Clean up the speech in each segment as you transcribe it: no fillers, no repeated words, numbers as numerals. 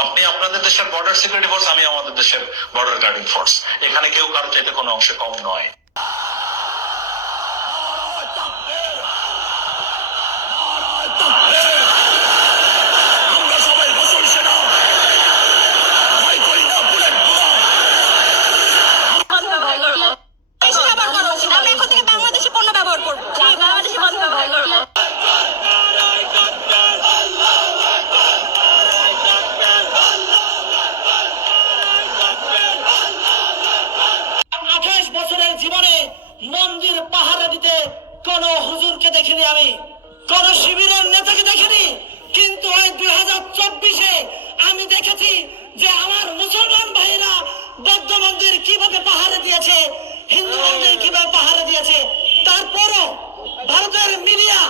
আপনি আপনাদের দেশের বর্ডার সিকিউরিটি ফোর্স, আমি আমাদের দেশের বর্ডার গার্ডিং ফোর্স। এখানে কেউ কারো চাইতে কোনো অংশে কম নয়। জীবনে মন্দির পাহারা দিতে কোন হুজুরকে দেখিনি, আমি কোন শিবিরের নেতাকে দেখিনি, কিন্তু ওই 2024-এ আমি দেখেছি যে আমার মুসলমান ভাইরা বৌদ্ধ মন্দির কিভাবে পাহারা দিয়েছে, হিন্দু মন্দির কিভাবে পাহারা দিয়েছে। তারপরও ভারতের মিডিয়া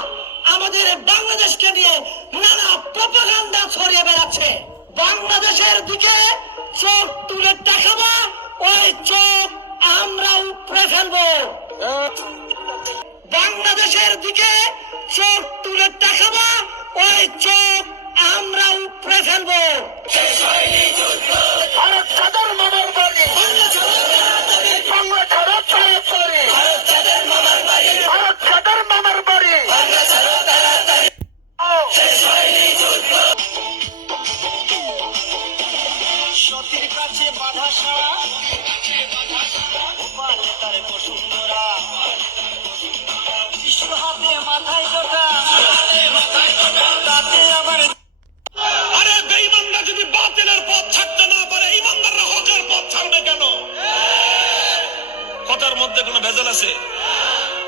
আমাদের বাংলাদেশকে নিয়ে নানা প্রপাগান্ডা ছড়িয়ে বেড়াচ্ছে। বাংলাদেশের দিকে চোখ তুলে দেখাবা, ওই চোখ আমরা উপড়ে ফেলবো। বাংলাদেশের দিকে চোখ তুলে দেখাবা, ওই চোখ আমরা উপড়ে ফেলবো। ভারত চাঁদের মামার বাড়ি, ভারত চাঁদের মামার বাড়ি। সতীর কাছে বাধা সারা, তার বসুন্ধরা, বিশ্ব হাতে মাথায় জোটা, তাতে আবার আরে বেঈমানরা যদি বাতিলের পথ ছাড়তে না পারে, ঈমানদাররা হকের পথ ছাড়বে কেন? কথার মধ্যে কোনো ভেজাল আছে?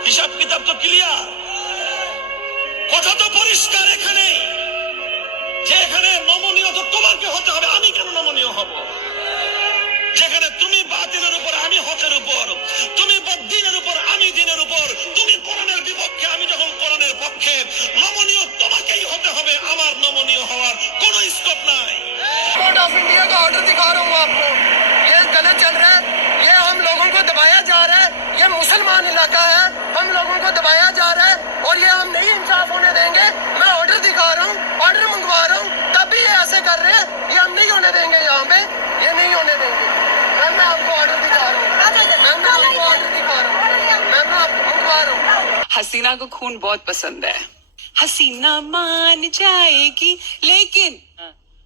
হিসাব কিতাব তো ক্লিয়ার, কথা তো পরিষ্কার। এখানে যে এখানে নমনীয় তো তোমাকে হতে হবে, আমি কেন নমনীয় হব? যেখানে তুমি বাতিলের উপর, আমি হকের উপর, তুমি দ্বীনের উপর, আমি দ্বীনের উপর, তুমি কোরআনের বিপক্ষে, আমি যখন কোরআনের পক্ষে, নমনীয় তোমাকেই হতে হবে, আমার নমনীয় হওয়ার কোনো স্কোপ নাই। कोर्ट ऑफ इंडिया का ऑर्डर दिखा रहा हूँ आपको, ये गलत चल रहा है, ये हम लोगों को दबाया जा रहा है, ये मुसलमान इलाका है, हम लोगों को दबाया जा रहा है और ये हम नहीं इंसाफ होने देंगे। मैं ऑर्डर दिखा रहा हूँ, ऑर्डर मंगवा रहा हूँ, तब भी ये ऐसे कर रहे हैं, ये हम नहीं होने देंगे, यहाँ पे ये नहीं होने देंगे। मैं आपको ऑर्डर दिखा रहा हूँ, मैं आपको ऑर्डर दिखा रहा हूँ, मैं आपको मंगवा रहा हूँ। हसीना को खून बहुत पसंद है, हसीना मान जाएगी, लेकिन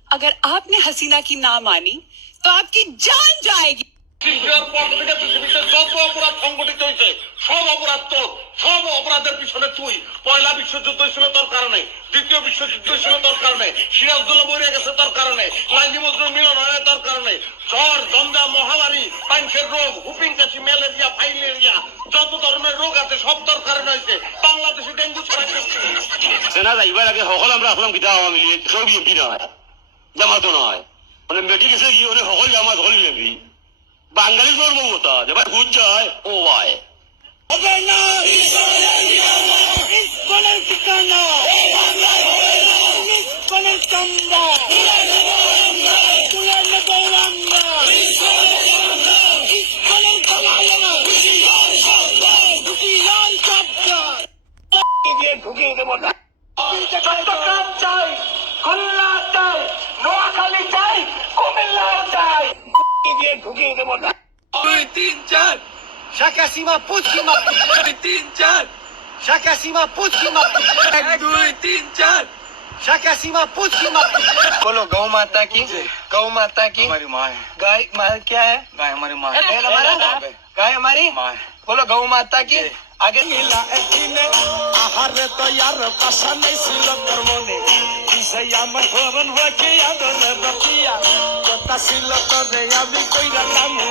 अगर आपने हसीना की ना मानी तो आपकी जान जाएगी। পৃথিবীতে যত অপরাধ সংগঠিত হয়েছে, সব অপরাধ তো, সব অপরাধের পিছনে তুই। পয়লা বিশ্বযুদ্ধ ছিল তোর কারণে, দ্বিতীয় বিশ্বযুদ্ধ ছিল তোর কারণে, সিরাজদৌল্লাহ মরে গেছে তোর কারণে, লাইলি মজনু মিলন হয় তোর কারণে, জ্বর, জন্দা, মহামারী, পাইলসের রোগ, হুপিং কাশি, ম্যালেরিয়া, ফাইলেরিয়া, যত ধরনের রোগ আছে সব তোর কারণে হয়েছে। বাংলাদেশে ডেঙ্গু ছড়া সেনা যাইবার আগে সকল আমরা আসলাম কিতা আওয়ামী লীগ, কেউ বিএনপি নয়, জামাতও নয়, মানে মেটি গেছে কি ওদের সকল জামাত, সকল বিএনপি। বাঙালি ধর্মতা যে ভাই ভুল যায় ও ভাই ঢুকিয়ে দেবো না। চট্টগ্রাম চাই, খুলনা চাই, নোয়াখালী চাই, কুমিল্লা চাই, দিয়ে ঢুকিয়ে দেবো না। 2, 3, 4 শেখ হাসিনা পুছিমা, 2, 3, 4 শেখ হাসিনা পুছিমা, 1, 2, 3, 4 শেখ হাসিনা পুছিমা। बोलो गौ माता की, गौ माता की, हमारी माँ है। गाय क्या है? गाय हमारी माँ है। गाय हमारी माँ है। बोलो गौ माता की। आगे আহারে তো ইয়ার পাশা নেই ছিল তোর মনে, আমার ফরন হয়ে আদরে রকিয়া কথা ছিল তোরে আমি কইরা কামু